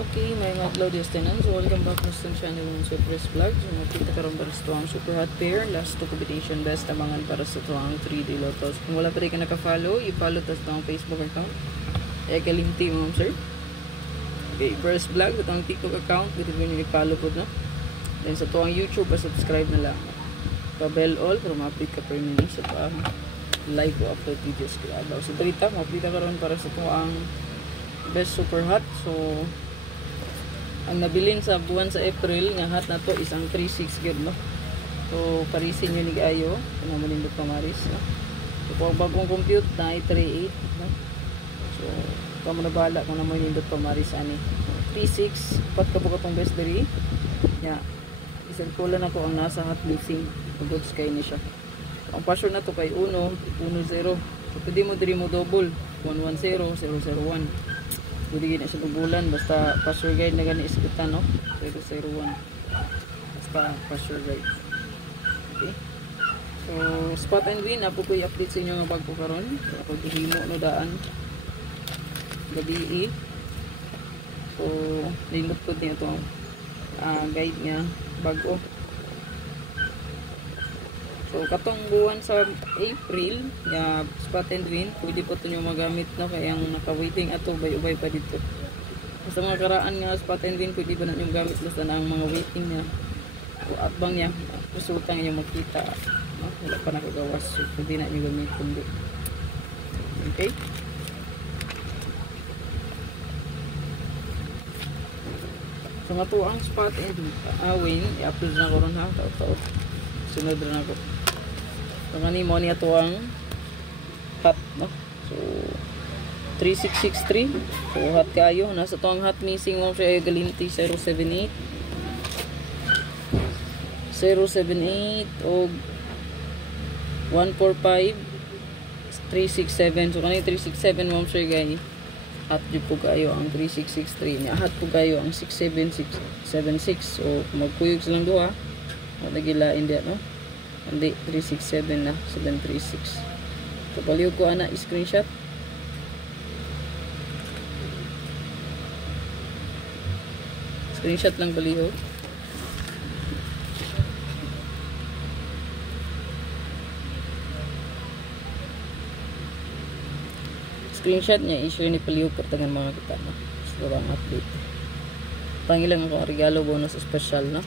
Okay, may madlaw this tenan. So welcome back to the channel ng Surprise Vlog. So makita karon para sa tuwang super hot pair. Last to combination best tamangan para sa tuwang 3D lotos. Kung wala pa rin ka naka-follow, i-follow tas tuwang Facebook account. Kalimti mo, sir. Okay, first vlog, tuwang TikTok account. Dito ko nyo i-follow po, no? Then sa tuwang YouTube, subscribe na lang. Pa-bell all para ma-update ka per minute sa live o upload videos. So balita, makita karon para sa tuwang best super hot. So ang nabilin sa buwan sa April nga hot na to is ang 3.6 gyud, no? So parisin nyo ni Gayo kung manindot pa maris, no? So kung bagong compute na ay 3.8, no? So kamo na bala kung naman manindot pa maris ani. So 3.6 pat ka po katong best diri nya isirkulan ako ang nasa hot missing good sky ni siya. So, ang password na to kay 110. So pwede mo diri mo double 110001. Pwede gina siya bubulan basta password guide na gani iskutan, no? 001 basta password guide. Okay, so spot and win apo ko i-update sa inyo nga bago karon. So ako gihimo no daan gabi. So lingkod ko niya itong guide niya bago. So katong buwan sa April ya spot and win pwede po ito nyo magamit, no? Kaya ang naka-waiting ato ubay pa dito. Sa mga karaan nga spot and win pwede ba na nyo gamit basta na ang mga waiting niya o atbang niya resulta nga makita, no? Wala pa nakagawas, so pwede na nyo gamit kundi. Okay, so nga to ang spot and win i-upload na ko ron, ha? Tao sunod rin ako. So ngani mo niya to ang hot, no? So 3663. So hot kayo nasa to ang hot missing mo siya galinti 078 o 145 367. So kanina 367 mo siya guys. Hot jud po kayo ang 3663 niya. Hot po kayo ang 67676. So magkuyog silang duha. Nagilain dia, no? Hindi 367 na 736. So paliw ko ana screenshot. Screenshot lang paliw. Screenshot niya issue ni paliw pertengan mga kita, no? So ang update. Pangilang ako regalo bonus special, no?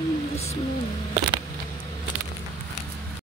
From this moment